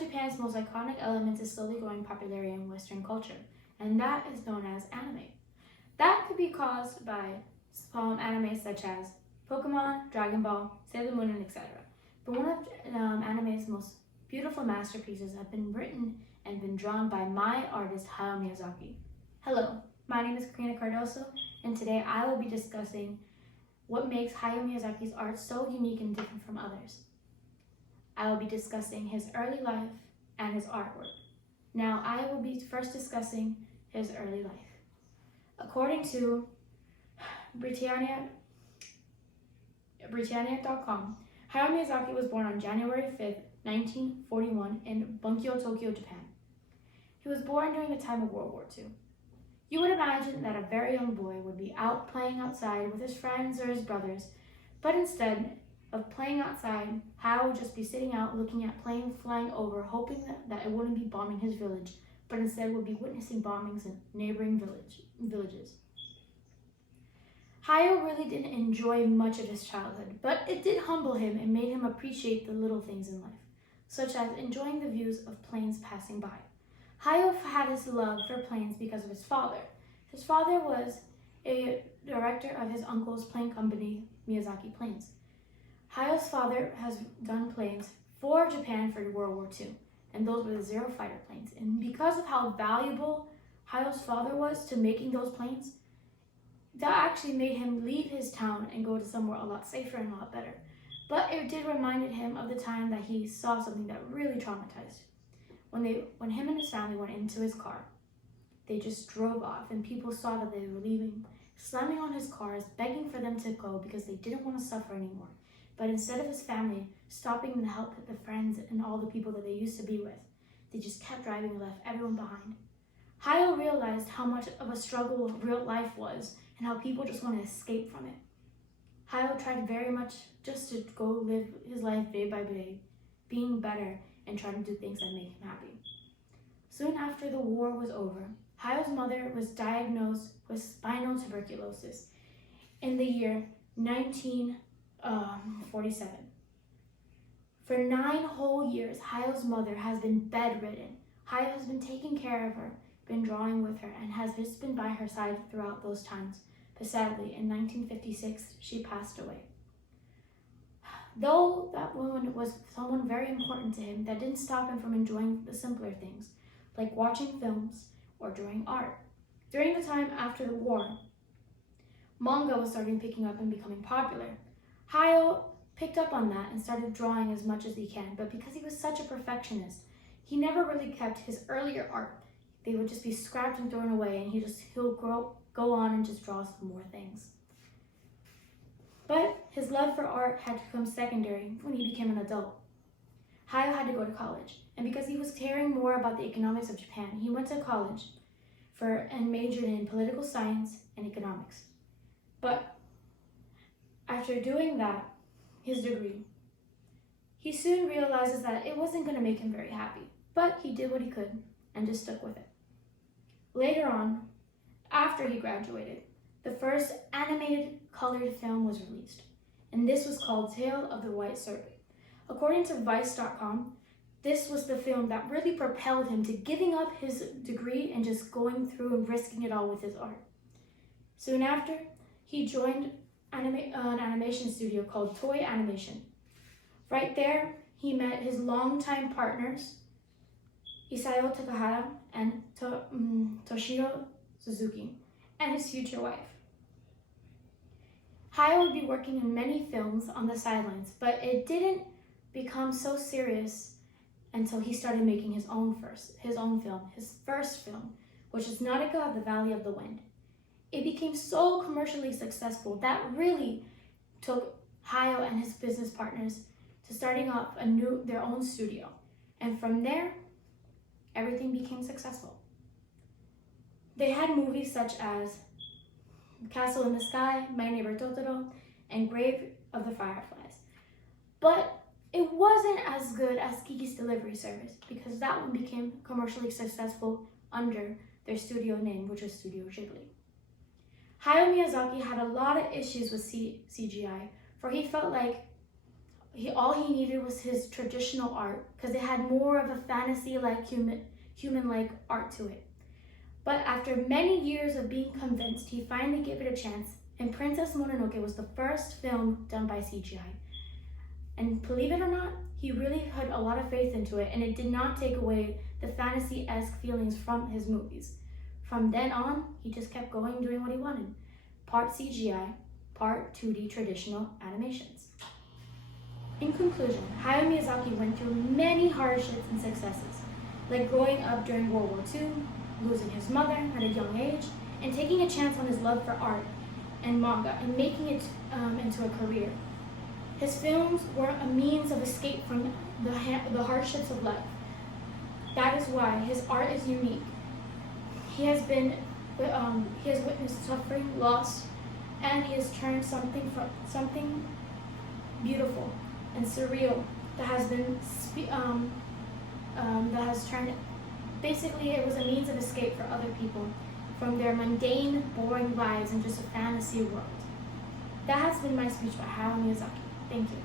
of Japan's most iconic elements is slowly growing popularity in Western culture, and that is known as anime. That could be caused by anime such as Pokemon, Dragon Ball, Sailor Moon, and etc. But one of anime's most beautiful masterpieces have been written and been drawn by my artist Hayao Miyazaki. Hello, my name is Karyna Cardoso, and today I will be discussing what makes Hayao Miyazaki's art so unique and different from others. I will be discussing his early life and his artwork. Now, I will be first discussing his early life. According to Britannia.com, Hayao Miyazaki was born on January 5th, 1941 in Bunkyo, Tokyo, Japan. He was born during the time of World War II. You would imagine that a very young boy would be out playing outside with his friends or his brothers, but instead of playing outside, Hayao would just be sitting out looking at planes flying over, hoping that it wouldn't be bombing his village, but instead would be witnessing bombings in neighboring villages. Hayao really didn't enjoy much of his childhood, but it did humble him and made him appreciate the little things in life, such as enjoying the views of planes passing by. Hayao had his love for planes because of his father. His father was a director of his uncle's plane company, Miyazaki Planes. Hayao's father has done planes for Japan for World War II, and those were the Zero fighter planes. And because of how valuable Hayao's father was to making those planes, that actually made him leave his town and go to somewhere a lot safer and a lot better. But it did remind him of the time that he saw something that really traumatized. When him and his family went into his car, they just drove off, and people saw that they were leaving, slamming on his cars, begging for them to go because they didn't want to suffer anymore. But instead of his family stopping to help the friends and all the people that they used to be with, they just kept driving and left everyone behind. Hayao realized how much of a struggle real life was and how people just want to escape from it. Hayao tried very much just to go live his life day by day, being better and trying to do things that make him happy. Soon after the war was over, Hayao's mother was diagnosed with spinal tuberculosis in the year 1947. For 9 whole years, Hayao's mother has been bedridden. Hayao has been taking care of her, been drawing with her, and has just been by her side throughout those times. But sadly, in 1956, she passed away. Though that woman was someone very important to him, that didn't stop him from enjoying the simpler things, like watching films or drawing art. During the time after the war, manga was starting picking up and becoming popular. Hayao picked up on that and started drawing as much as he can, but because he was such a perfectionist, he never really kept his earlier art. They would just be scrapped and thrown away, and he'll go on and just draw some more things. But his love for art had to come secondary when he became an adult. Hayao had to go to college, and because he was caring more about the economics of Japan, he went to college and majored in political science and economics. But after doing that, his degree, he soon realizes that it wasn't going to make him very happy, but he did what he could and just stuck with it. Later on, after he graduated, the first animated colored film was released, and this was called Tale of the White Serpent. According to Vice.com, this was the film that really propelled him to giving up his degree and just going through and risking it all with his art. Soon after, he joined an animation studio called Toei Animation. Right there, he met his longtime partners, Isao Takahata and Toshiro Suzuki, and his future wife. Hayao would be working in many films on the sidelines, but it didn't become so serious until he started making his own first film, which is Nautica of the Valley of the Wind. It became so commercially successful that really took Hayao and his business partners to starting up their own studio. And from there, everything became successful. They had movies such as Castle in the Sky, My Neighbor Totoro, and Grave of the Fireflies. But it wasn't as good as Kiki's Delivery Service because that one became commercially successful under their studio name, which was Studio Ghibli. Hayao Miyazaki had a lot of issues with CGI, for he felt like all he needed was his traditional art because it had more of a fantasy-like human-like art to it. But after many years of being convinced, he finally gave it a chance, and Princess Mononoke was the first film done by CGI. And believe it or not, he really put a lot of faith into it, and it did not take away the fantasy-esque feelings from his movies. From then on, he just kept going, doing what he wanted. Part CGI, part 2D traditional animations. In conclusion, Hayao Miyazaki went through many hardships and successes, like growing up during World War II, losing his mother at a young age, and taking a chance on his love for art and manga and making it into a career. His films were a means of escape from the hardships of life. That is why his art is unique. He has witnessed suffering, loss, and he has turned something beautiful and surreal that has turned. Basically, it was a means of escape for other people from their mundane, boring lives in just a fantasy world. That has been my speech by Hayao Miyazaki. Thank you.